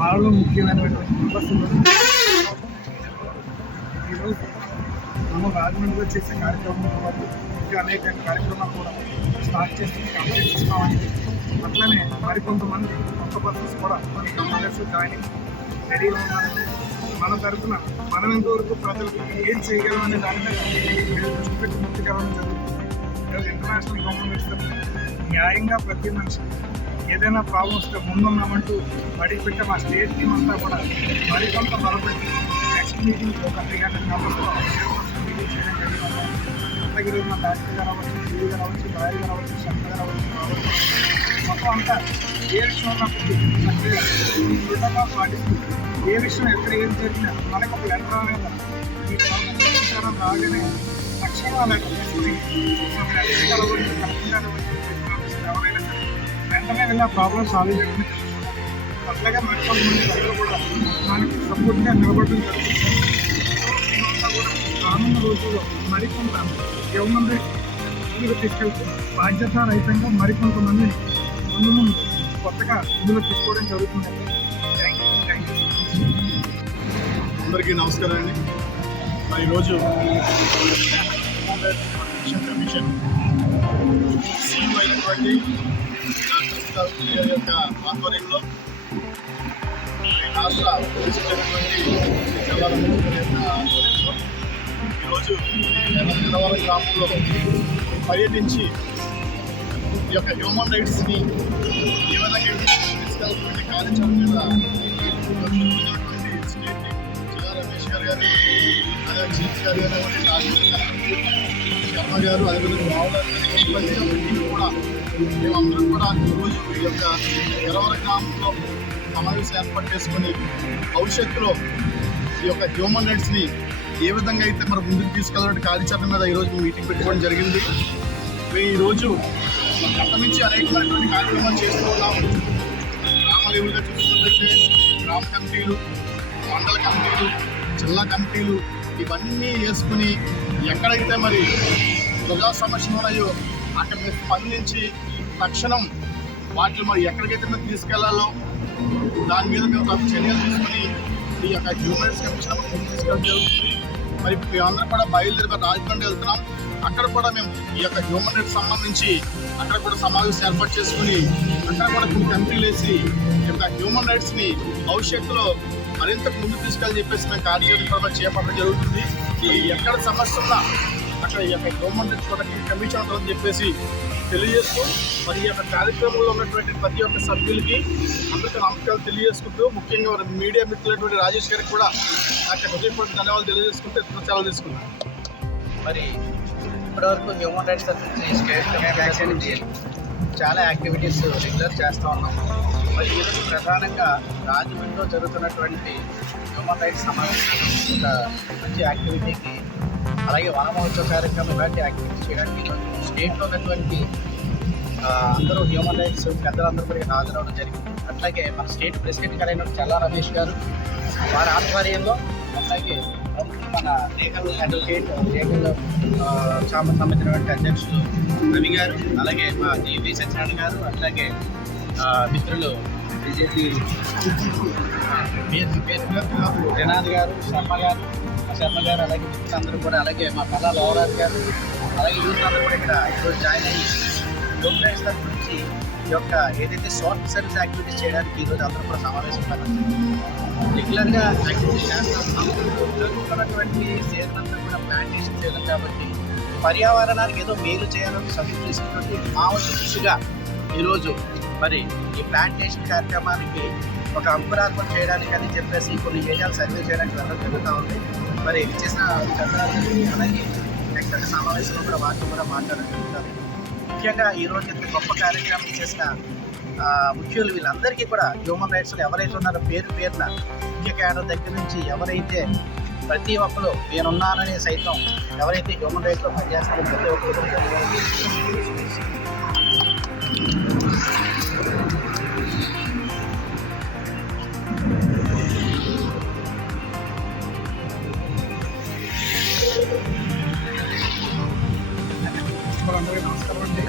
వాళ్ళలో ముఖ్యమైనటువంటి మెంబర్స్లో ఈరోజు మనం రాజమండ్రిలో చేసే కార్యక్రమంతో పాటు ఇంకా అనేక కార్యక్రమాలు కూడా స్టార్ట్ చేసి కంప్లీట్ ఇస్తామని, అట్లనే మరికొంతమంది కొత్త పర్సన్స్ కూడా మన కంపెనీస్ జాయినింగ్ రెడీగా ఉన్నారంటే మన తరఫున మనం ఎంతవరకు ప్రజలకు ఏం చేయగలం అనే దాని మీద దృష్టి పెట్టి ముందుకెళ్ళడం జరుగుతుంది. ఈరోజు ఇంటర్నేషనల్ గవర్నమెంట్స్ న్యాయంగా ప్రతి మనిషి ఏదైనా ప్రాబ్లం వస్తే ముందున్నామంటూ బడికి పెట్టే మా స్టేట్ టీం అంతా కూడా మరికొంత బలపెట్టి నెక్స్ట్ మీటింగ్ ఒక 300 మెంబర్స్తో మీటింగ్ చేయడం జరిగింది. అలాగే ఈరోజు మా డాక్టర్ గారు అవ్వచ్చు, టీవీ గారు అవ్వచ్చు, రాయ్ గారు అవ్వచ్చు, శంకర్ గారు అవ్వచ్చు, మొత్తం అంతా ఏ విషయం ఉన్నప్పుడు దృఢంగా పాటిస్తూ ఏ విషయం ఎక్కడ ఏం జరిగినా మనకు ఒక లెటర్ అనేది ఈ ప్రచారం రాగానే తక్షణం లెటర్ తీసుకుని ఎవరైనా సరే వెంటనే వెళ్ళి ఆ ప్రాబ్లం సాల్వ్ చేయడం. అట్లాగే మరికొంతమంది ప్రజలు కూడా మనకి సపోర్ట్గా నిలబడడం జరుగుతుంది. మేమంతా కూడా రానున్న రోజుల్లో మరికొంత గవర్నమెంట్ ఇందులో తీసుకెళ్తూ బాధ్యతారహితంగా మరికొంతమంది ముందు కొత్తగా ఇందులో తీసుకోవడం జరుగుతుంది. Thank you. అందరికీ నమస్కారం అండి. ఈరోజు కమిషన్ సీఎం అయినటువంటి యొక్క ఆధ్వర్యంలో రాష్ట్ర ఆధ్వర్యంలో ఈరోజు గన్నవరం గ్రామంలో పర్యటించి ఈ యొక్క హ్యూమన్ రైట్స్ని ఏ విధంగా తీసుకెళ్తున్న కార్యాచరణ మీద స్టేట్ జిల్లా రమేష్ గారు అదే చీఫ్ గారు శర్మ గారు అదేవిధంగా బాగున్నారు కూడా మేమందరం కూడా ఈరోజు ఈ యొక్క గన్నవరం గ్రామంలో సమావేశం ఏర్పాటు చేసుకొని భవిష్యత్తులో ఈ యొక్క హ్యూమన్ రైట్స్ని ఏ విధంగా అయితే మనం ముందుకు తీసుకెళ్ళాలంటే కార్యాచరణ మీద ఈరోజు మీటింగ్ పెట్టుకోవడం జరిగింది. మేము ఈరోజు గత నుంచి అనేకమైనటువంటి కార్యక్రమాలు చేస్తూ ఉన్నాము. గ్రామ లెవెల్గా చూసుకున్నట్లయితే గ్రామ కమిటీలు, మండల కమిటీలు, జిల్లా కమిటీలు ఇవన్నీ వేసుకుని ఎక్కడైతే మరి ప్రజా సమస్యలు ఉన్నాయో అక్కడ మేము స్పందించి తక్షణం వాటిని మరి ఎక్కడికైతే మేము తీసుకెళ్లాలో దాని మీద మేము చర్యలు తీసుకుని ఈ యొక్క హ్యూమన్ రైట్స్ కమిషన్ తీసుకెళ్ళడం జరుగుతుంది. మరి మేమందరం కూడా బయలుదేరి రాజమండ్రి వెళ్తున్నాం. అక్కడ కూడా మేము ఈ యొక్క హ్యూమన్ రైట్స్ సంబంధించి అక్కడ కూడా సమావేశం ఏర్పాటు చేసుకుని అక్కడ కూడా కొన్ని కమిటీలు వేసి ఈ యొక్క హ్యూమన్ రైట్స్ని భవిష్యత్తులో మరింత ముందు తీసుకెళ్ళి చెప్పేసి మేము కార్యక్రమం చేపట్టడం జరుగుతుంది. ఎక్కడ సమస్య ఉన్నా అక్కడ ఈ యొక్క హ్యూమన్ రైట్స్ ప్రొటెక్షన్ కమిషన్ ఉంటుందని చెప్పేసి తెలియజేస్తూ మరి ఈ యొక్క కార్యక్రమంలో ఉన్నటువంటి ప్రతి ఒక్క సభ్యులకి అందరికీ నమస్కారాలు తెలియజేసుకుంటూ ముఖ్యంగా మీడియా మిత్రులైనటువంటి రాజేష్ గారికి కూడా నాకు హృదయపూర్వక ధన్యవాదాలు తెలియజేసుకుంటూ సెలవు తీసుకున్నాను. మరి ఇప్పటివరకు హ్యూమన్ రైట్స్ గురించి స్టేట్ చాలా యాక్టివిటీస్ రెగ్యులర్ చేస్తూ ఉన్నాం. మరి ఈరోజు ప్రధానంగా రాజమండ్రిలో జరుగుతున్నటువంటి హ్యూమన్ రైట్స్ సమావేశం ఒక మంచి యాక్టివిటీకి, అలాగే వన మహోత్సవ కార్యక్రమం ఇలాంటి యాక్టివిటీస్ చేయడానికి స్టేట్లో ఉన్నటువంటి అందరూ హ్యూమన్ రైట్స్ పెద్దలందరూ కూడా హాజరవడం జరిగింది. అట్లాగే మన స్టేట్ ప్రెసిడెంట్ గారు అయిన చల్లా రమేష్ గారు వారి ఆధ్వర్యంలో, అట్లాగే మన లీగల్ అడ్వకేట్ లీగల్ ఛాంబర్ సంబంధించినటువంటి అధ్యక్షులు రవి గారు, అలాగే మా జీవి సత్యనారాయణ గారు, అట్లాగే మిత్రులు బీజేపీ జనాద్ గారు, శర్మ గారు, అలాగే మిత్రులందరూ కూడా, అలాగే మా పల్లా లోవరాజు గారు, అలాగే యూత్ అందరూ కూడా ఇక్కడ ఈరోజు జాయిన్ అయ్యి హ్యూమన్ రైట్స్ గురించి ఈ యొక్క ఏదైతే సోషల్ సర్వీస్ యాక్టివిటీస్ చేయడానికి ఈరోజు అందరూ కూడా సమావేశం రెగ్యులర్గా యాక్టివిటీస్ చేస్తాం. జరుగుతున్నటువంటి సీజన్ అంతా కూడా ప్లాంటేషన్ సీజన్ కాబట్టి పర్యావరణానికి ఏదో మేలు చేయాలని సభ్యులు తీసుకున్నటువంటి మా వంతు కృషిగా ఈరోజు మరి ఈ ప్లాంటేషన్ కార్యక్రమానికి ఒక అంకురార్పణ చేయడానికి అని చెప్పేసి కొన్ని ఏరియాలు సర్వే చేయడానికి వెళ్ళడం జరుగుతూ ఉంది. మరి చేసిన చంద్రాన్ని అలాగే నెక్స్ట్ సమావేశంలో కూడా వాటిని కూడా మాట్లాడడం జరుగుతుంది. ముఖ్యంగా ఈరోజు ఇంత గొప్ప కార్యక్రమం చేసిన ముఖ్యులు వీళ్ళందరికీ కూడా హ్యూమన్ రైట్స్లో ఎవరైతే ఉన్నారో పేరున ముఖ్య కేడర్ దగ్గర నుంచి ఎవరైతే ప్రతి ఒక్కరు నేనున్నానని సైతం ఎవరైతే హ్యూమన్ రైట్స్లో పనిచేస్తారో ప్రతి ఒక్కరు అందరికీ నమస్కారం అండి.